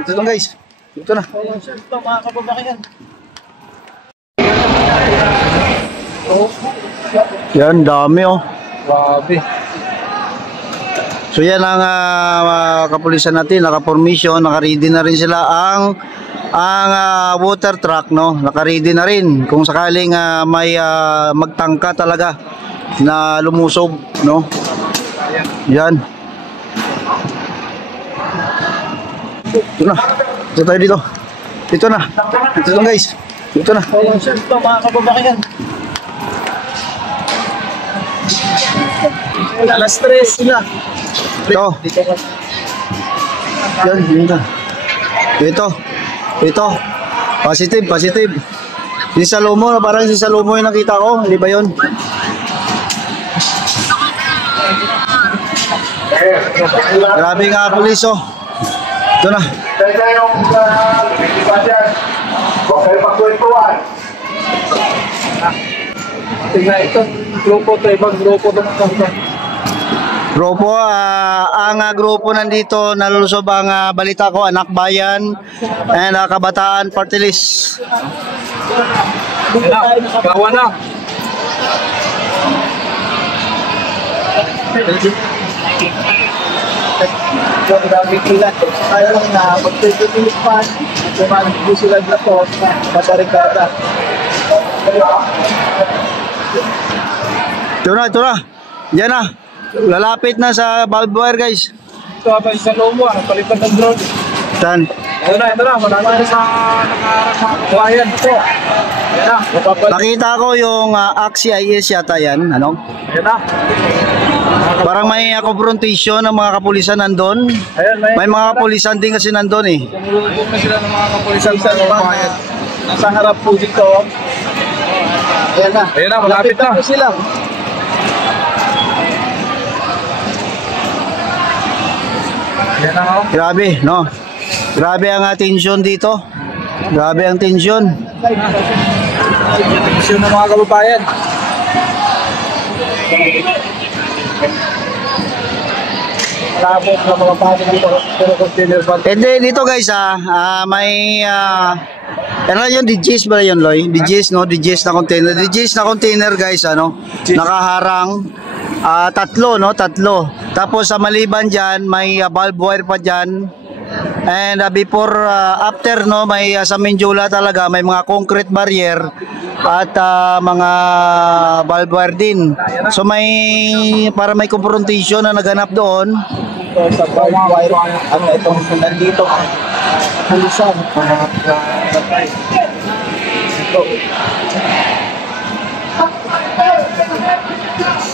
Ito lang guys. Ito na. Mga kababayan. Yan, dami oh. Grabe. So yan ang kapulisan natin, naka-formation, naka-ready na rin sila ang water truck, no? Naka-ready na rin kung sakaling may magtangka talaga na lumusob, no? Yan. Ito na. Ito tayo dito. Ito na. Ito na guys. Ito na. Mga kababayan. Alas 3 sila. Ito. Yan, yan. Ito. Ito. Positive, positive. Si Salomo, parang si Salomo yung nakita ko. Hindi ba yun? Grabe nga pulis oh. Ito na. Huwag kayo magkwentuhan. Tingnan ito. Grupo ito. Ibang grupo ito. Grupo, ang grupo nandito nalulusob ang balita ko, Anak Bayan and Kabataan Party List. Gawa na. Yung dami kilat. Kaya lang na magtitilis pa. Kumain po sila na to. Matarikada. Ito na, ito na. Diyan na. Lalapit na sa valve wire guys. Ito ba isa lomo. Palitan ng drone. Saan? Ito na. Malala na sa nakakuhayan. Ito. Ayan na. Nakita ko yung AXIS yata yan. Ano? Ayan na. Parang may confrontation ng mga kapulisan nandun. Ayan, May mga kapulisan din kasi nandun eh. Tumulong na sila ng mga kapulisan sa kuhayan. Nasa harap po dito. Ayan na. Ayan na. Malapit na. Sila. Ayan na. Grabe, no? Grabe ang tension dito. Grabe ang tension. Tension ng mga kababayan. Malabot na mga pasok dito. Pero container pa. And then dito guys may ano yun, DGs ba yun Loy? DGs no? DGs na container. DGs na container guys ano? Nakaharang. Tatlo no? Tatlo. Tapos sa maliban dyan may valve wire pa dyan. And before, after no, may sa Mindula talaga, may mga concrete barrier at mga valve wire din. So may, para may confrontation na naganap doon. Sa valve wire, ang itong nandito, pulisan. Ito.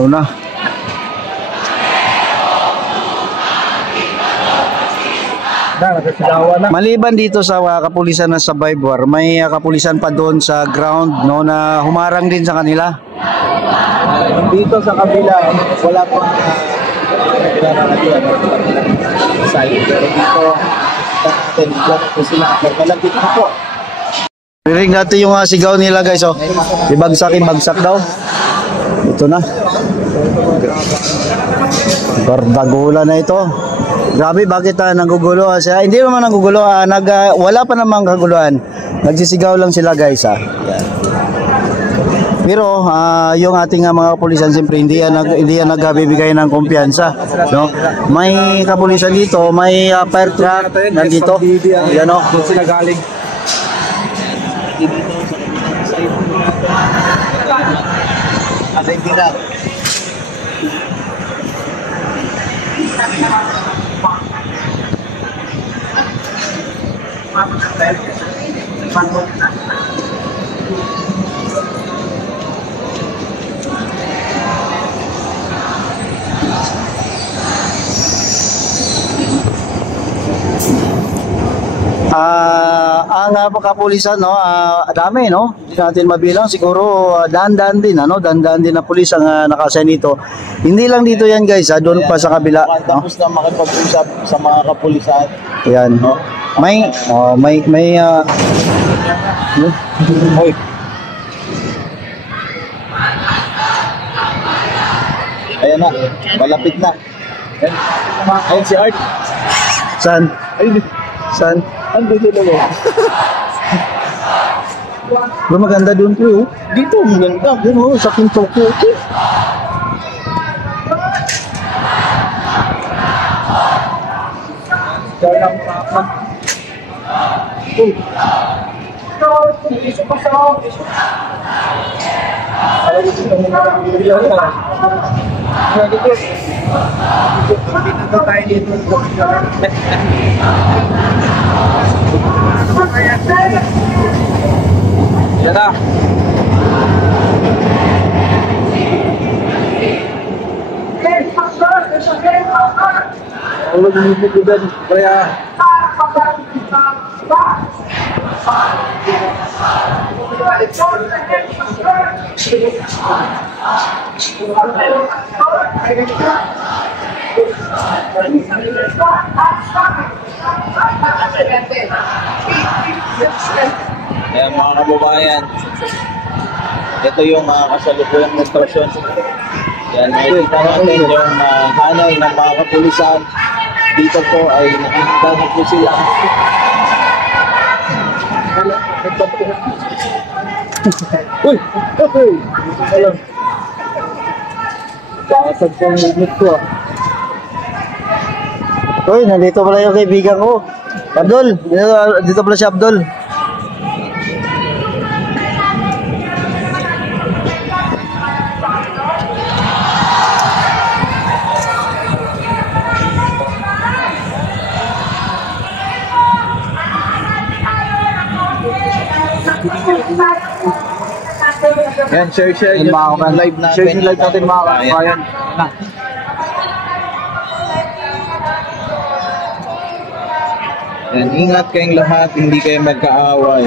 Yun na. Maliban dito sa kapulisan na sa valve wire, may kapulisan pa doon sa ground no na humarang din sa kanila. Dito sa kabila, wala pang side. Pero dito, natin, wala po sila. Malapit na po. Rinig natin yung sigaw nila guys oh. Ibagsak, ibagsak daw. Ito na. Bardagula na ito. Grabe, bakit nanggugulo siya? Hindi naman nanggugulo, wala pa namang kaguluhan. Nagsisigaw lang sila guys Yan. Pero yung ating mga kapulisan siyempre hindi yan nagbibigay ng kumpiyansa, no? May kapulisan dito, may fire truck nandito. Yan oh. Doon sila galing. Asa hindi na. Ang kapulisan no, dami no. Hindi natin mabilang, siguro daan-daan din ano, daan-daan din na pulis ang naka-assign dito. Hindi lang dito yan guys, doon pa sa kabila, no? Tapos na makipag-usap sa mga kapulisan. Yan. No? May Hoy. Ayan na, malapit na. Ayun si Art. Saan? Ayun. Saan? Ano dito mo? Bro, maganda doon po. Dito, maganda. Yun sa Kintoko. Yan na. Ulo lumipit ko dyan. Kaya... Ayan mga kababayan, ito yung mga kasalukuyang demonstrasyon. Yan, makikita natin yung hanay ng mga kapulisan. Dito po ay nakikita na po sila. Uy! Okay! Alam. Bakasag po ang movement ko ah. Uy, nandito pala yung kaibigan ko. Abdul, dito pala si Abdul. Yan, share Yung mga live natin. share yung live natin mga kabayan. Yan, ingat kayong lahat, hindi kayo magkaaway.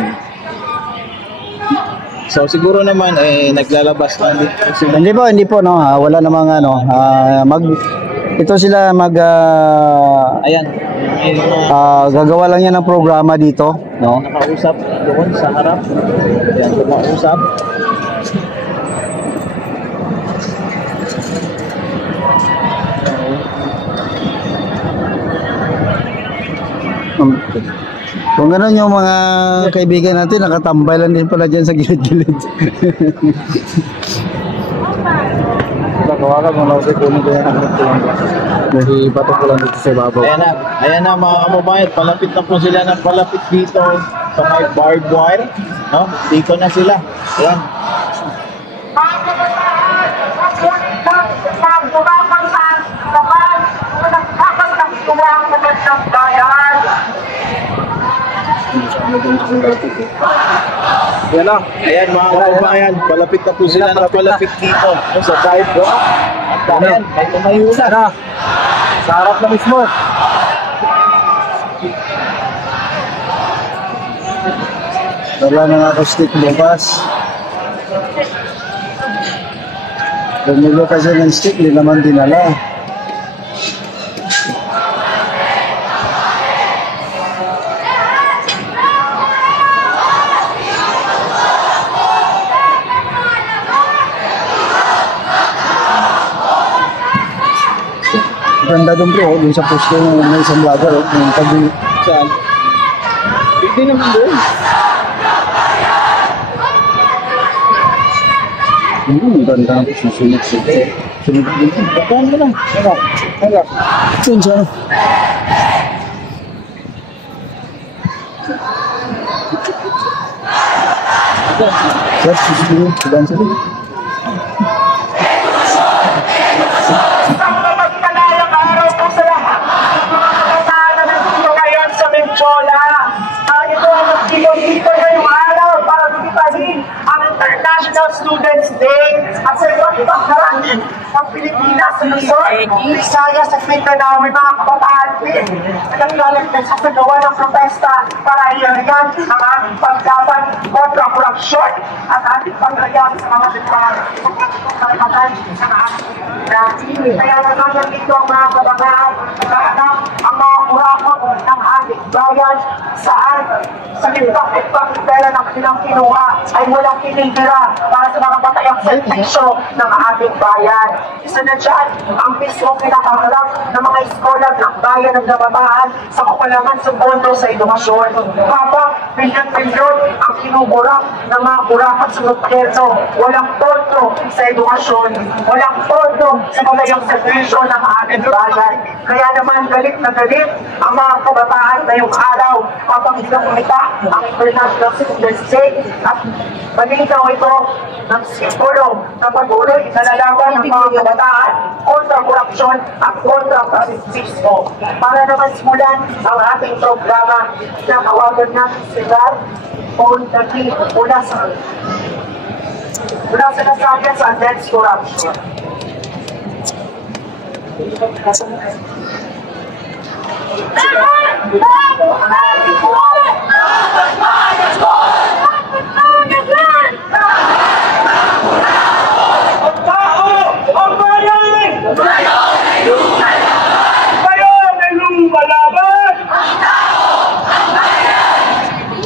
So siguro naman naglalabas na dito sila. Hindi po no, wala namang ano, ito sila Ayan, gagawa lang yan ng programa dito, no? nakausap doon sa harap. Yan, kumausap. Kung gano'n yung mga kaibigan natin, nakatambay lang din pala dyan sa gilid-gilid. Kawakan mo lang sa kunin ko yan. Nag-ipatok ko lang dito sa babaw. Ayan na mga kababayan, palapit na po sila ng palapit dito sa may barbed wire. No? Dito na sila. Ayan. Yan na. Ayan mga kababayan, palapit na po sila ng palapit dito. Sa side po. At ayan, may tumayo na. Sa harap na mismo. Wala na ako stick bukas. Bumilo kasi ng stick, hindi naman dinala. Ganda doon bro, yung sa post ko ng isang vlogger, yung tabi. Saan? Hindi naman doon. Ganda ng susunod siya. Sunod din. Bataan mo lang. Harap. Doon siya. Sir, susunod. Sudan siya. International Students Day at sa iba't ibang harangin ng Pilipinas sa Luzon, Visayas at Mindanao, may mga kabataan din na naglalagay sa paggawa ng protesta para iyagan ang ating paglaban kontra korupsyon at ating paglagyan sa mga karapatan sa ating Pilipinas. Kaya naglalagay dito ang mga kabataan na anak ang mga kurakot ng ating bayan saan sa limpang-limpang pera ng kanilang kinuha ay walang tinitira para sa mga matayang servisyo ng ating bayan. Isa na dyan, ang mismong kinakaharap ng mga eskola ng bayan ng kabataan sa kapalangan sa pondo sa edukasyon. Habang bilyon-bilyon ang kinuburak ng mga burakan sa gobyerno, walang pondo sa edukasyon, walang pondo sa malayang servisyo ng ating bayan. Kaya naman galit na galit ang mga kabataan ngayong araw habang ginamita ang International Students' Day at malinaw ito ng simbolo na patuloy na lalaban ng mga kabataan kontra korupsyon at kontra rasismo. Para naman simulan ang ating programa na tawagan natin sila mula sa nasabi sa against corruption.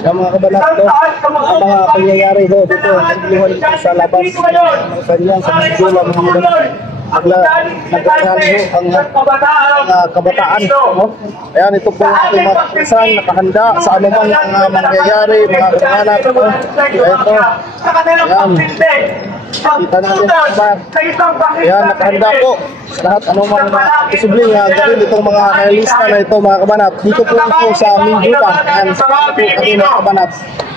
Yung mga kabanat ang mga pangyayari dito sa labas sa niyan sa Manila, mga kabanat nag-aaral ang kabataan. Ayan, ito po ang ating mga kapisan, nakahanda sa anuman ang mangyayari, mga kabanat. Ito, ayan, kita natin ba? Ayan, nakahanda po sa lahat anumang isubling gawin itong mga realista na ito, mga kabanat. Dito po ito sa Mindula. Ayan, ito po kami mga kabanat.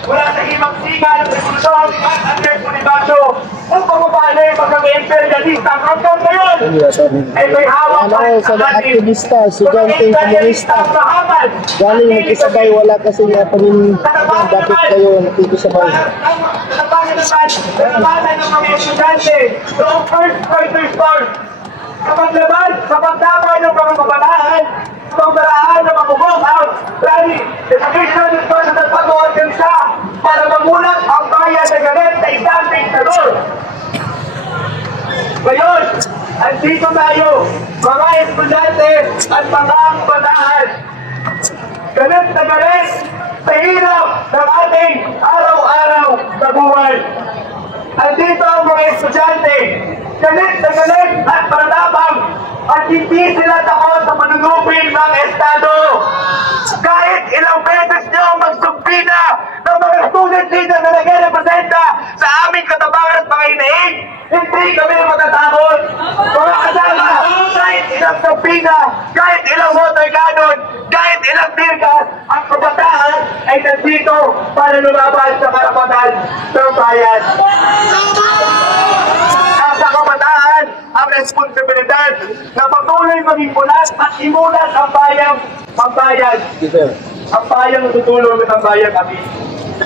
Wala sa himang-singan, resolusyon at Andres Bonifacio kung paano mag-imperialista hanggang ngayon ay may hawak sa aktivista, estudyanteng komunista galing nakisabay, wala kasi bakit kayo nakikisabay. Nagpapalinaman ng mga estudyante noong first kapaglaban sa pagdamay ng mga kabataan sa paraan ng mga walkout rally, education is part of the pag-organisa para mamulat ang bayan na galit na isang diktador. Ngayon, andito tayo, mga estudyante at mga kabataan. Galit na galit sa hirap ng ating araw-araw na buhay. Andito ang mga estudyante, galit na galit at matabang at hindi sila takot sa panunupin ng Estado. Kahit ilang beses nyo magsumpina ng mga student leader na nag-representa sa aming katabangan at mga inaig, hindi kami matatakot. Mga kasama, kahit ilang sumpina, kahit ilang water cannon, kahit ilang tirgas, ang kabataan ay nandito para lumaban sa karapatan ng bayan. Sa kabataan, ang responsibilidad na patuloy maging bulat at imulat ang bayan. Ang bayan na tutulong ng bayan kami.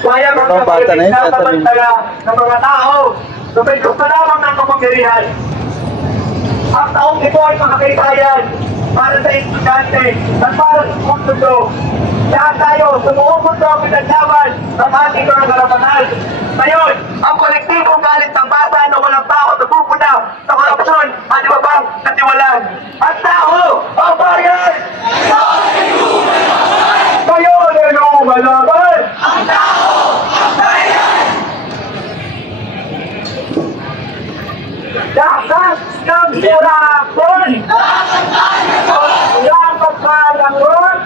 Bayan ang nasamantala ng mga tao na may gusto lamang ng kapangyarihan. Ang taong ito ay makakaibayan para sa estudyante at para sa mundo. Lahat tayo, sumuubod na ang pinaglaban ng ating mga karapatan. Ngayon, ang kolektibong galit ng bata na walang tao na pupuna sa korupsyon at iba pang katiwalaan. Ang tao, ang bayan! Kayo na lumalaban! Ang tao, ang bayan! Dapat ng kurakon! Dapat pagkalangon!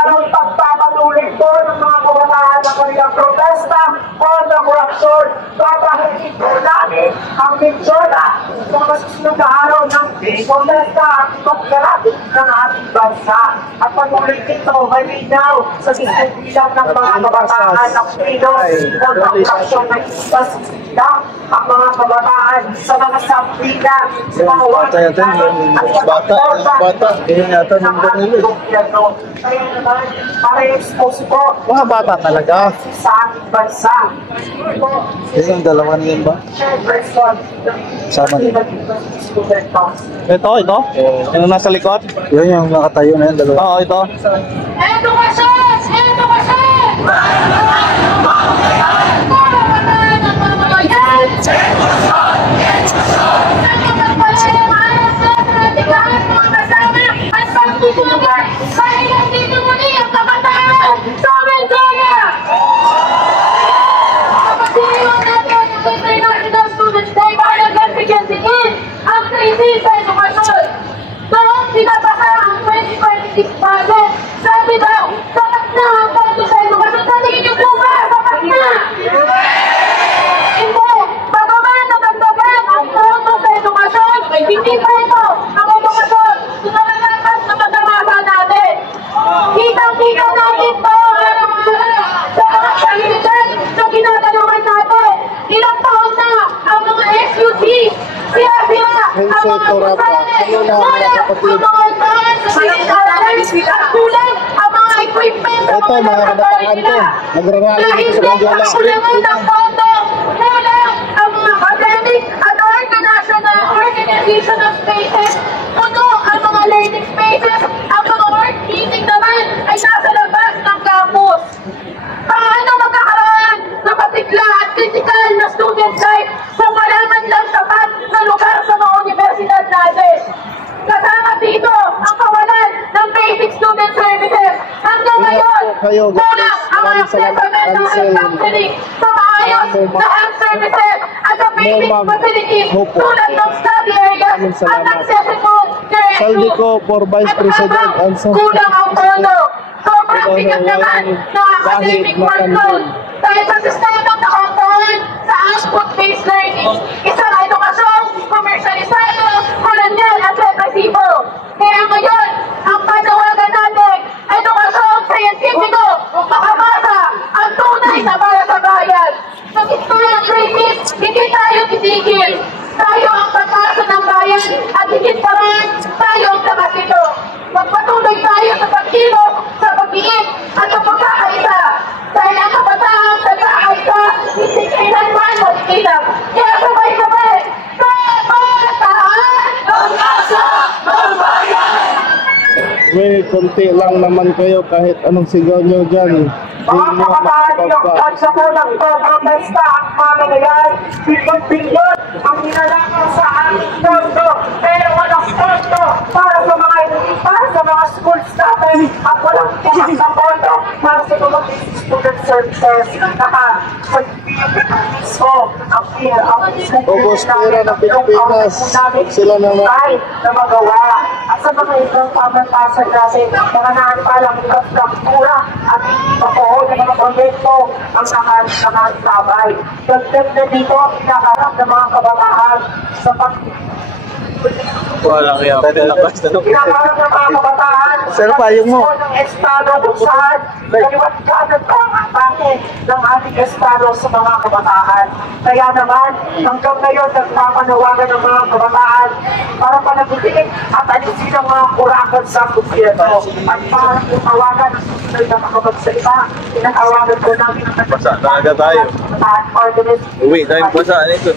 Ang pagpapatuloy po ng mga kabataan na kanilang protesta kontra korupsyon, papahitin po namin ang misyon sa mga susunod na araw ng protesta at pagkarap ng ating bansa. At patuloy ito ay linaw sa disiplinan ng mga kabataan ng Pinoy kontra korupsyon na ipasisila ang mga kabataan sa mga sampina, sa mga bata, kaya yata ng gobyerno. Kaya naman, para expose po mga bata talaga. sa ating bansa. Yan ang dalawa niyan ba? Sama niya. Ito? Yung nasa likod? Yun yung nakatayo na yan, dalawa. Oo, ito. Edukasyon! Edukasyon! Para naman ang mamamayan! Para naman ang mamamayan! Edukasyon! Edukasyon! Sa kapagpalayang aras na pratikahan mga kasama at pagtutulungan para nandito muli ang kabataan sa Mendoza! Kapag siniwag natin ang International Students' Jose Torapa. Ano na mga kapatid? Ito mga kabataan ko. Nagrarally dito sa Banjola Street. Ang mga academic at organizational spaces, puno ang mga learning spaces, ang mga work meeting naman ay nasa labas ng campus. Paano magkakaroon ng masigla at critical na student life kung wala man lang sapat na lugar sa mga universidad natin? Kasama dito ang kawalan ng basic student services. Hanggang ngayon, kulang ang access sa mental health counseling, sa maayos na health services at sa basic facilities tulad ng study areas at accessible care Saldico for Vice President. kulang ang tono. Sobrang bigat naman ng academic workload. Dahil sa sistemang nakakuhan sa output-based learning, isang edukasyong komersyalisado, kolonyal at represibo. Kaya ngayon, ang panawagan natin, edukasyong scientifico, makabasa, ang tunay na para sa bayan. Sa gitna ng crisis, hindi tayo titigil. Tayo ang pag-asa ng bayan at higit pa rin, tayo ang lakas ito. Magpatuloy tayo sa pagkilos, sa pag-iit at sa pagkakaisa. Dahil ang kabataan sa pagkakaisa, hindi kailanman magkilap. Kaya sabay-sabay, kabataan, pag-asa, ng bayan! May konti lang naman kayo kahit anong sigaw nyo dyan. Mga kabataan yung sa unang protesta ang mamamayan, bilyon-bilyon ang nilalakaw sa aming pondo, pero walang pondo para sa mga schools natin at walang tiyak na pondo para sa mga student services. Mismo ang Ubos pera ng Pilipinas, sila naman na magawa at sa mga ibang pamantasan natin, mga nakapalang infrastruktura at papohon ng mga proyekto ang nakatabay. Dagdag na dito, pinakarap ng mga kabataan sa Walang yan. pinakarap ng mga kabataan Sir, payong mo. ng estado kung saan naliwatganan pa ang atake ng ating estado sa mga kabataan. Kaya naman, hanggang ngayon nagpapanawagan ng mga kabataan para panagutin at alisin ang mga kurakan sa gobyerno at para itawagan ang susunod na makapagsalita. Tinatawagan ko namin ang Basa talaga tayo. Uwi tayo basa nito.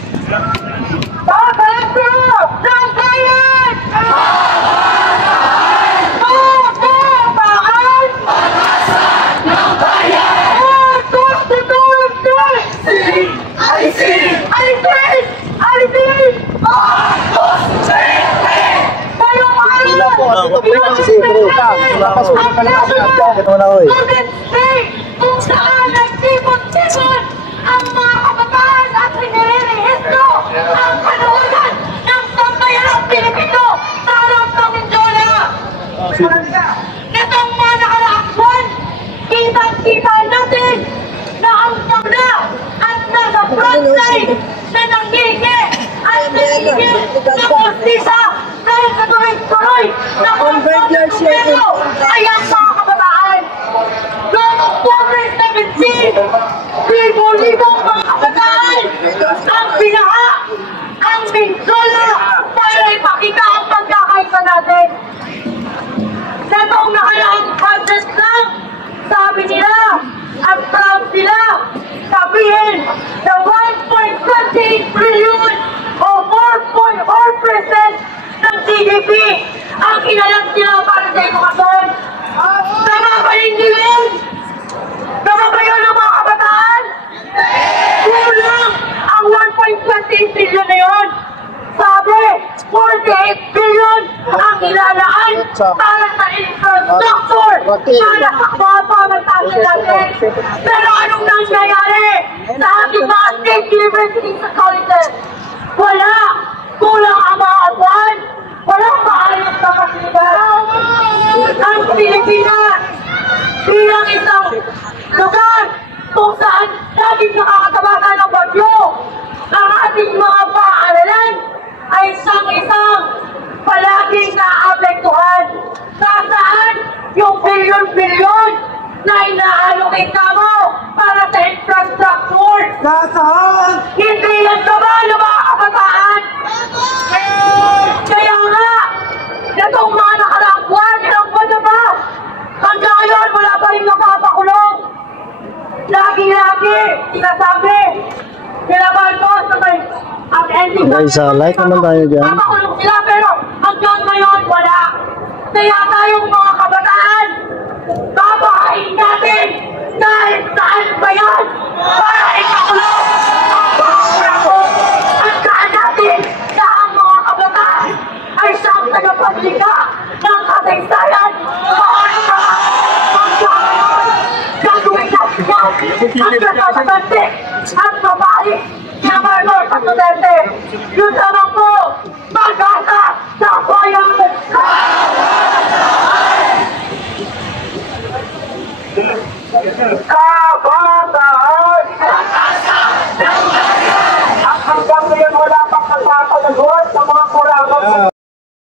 Kung saan nagtipon-tipon ang mga kabataan at pinirehistro ang panawagan ng sambayanang Pilipino sa harap ng Mindoro. Nitong mga nakaraang buwan, kitang-kita natin na ang samla at nasa frontline na nanggigi at nanggigil na kostisa dahil sa tuloy-tuloy na konfrontasyon ay ang mga kabataan. Noong October 17, libo-libong mga kabataan ang binaha ang Mindoro para ipakita ang pagkakaisa natin. Sa noong nakaraang contest lang, sabi nila, ang proud sila sabihin na 1.28 trillion o 4.4% ng GDP ang kinalat nila para sa edukasyon. Tama ba ninyo yun? Tama ba yun ang mga kabataan? Kulang ang 1.28 trillion na yun. Sabi, 48 billion ang ilalaan para sa infrastructure para sa mga pamantasan natin. Pero anong nangyayari sa ating mga state universities at colleges? Wala! Kulang ang mga upuan! Walang maayos na pasilidad! Ang Pilipinas bilang isang lugar kung saan laging nakakatabakan ng bagyo, ang ating mga paaralan ay isang palaging naapektuhan. Nasaan yung bilyon-bilyon na ina-allocate mo para sa infrastructure? Nasaan? Hindi yan naman yung mga kabataan! Guys, like naman tayo dyan. Makulong sila pero hanggang ngayon wala. Kaya tayong mga kabataan, babahain natin kahit saan ba yan para ikakulong ang mga ko. Hanggaan natin na ang mga kabataan ay siyang tagapaglikha ng kasaysayan. Paano na hanggang ngayon gagawin natin yan hanggang masasante at mabalik na marlor sa studente. Yun lamang po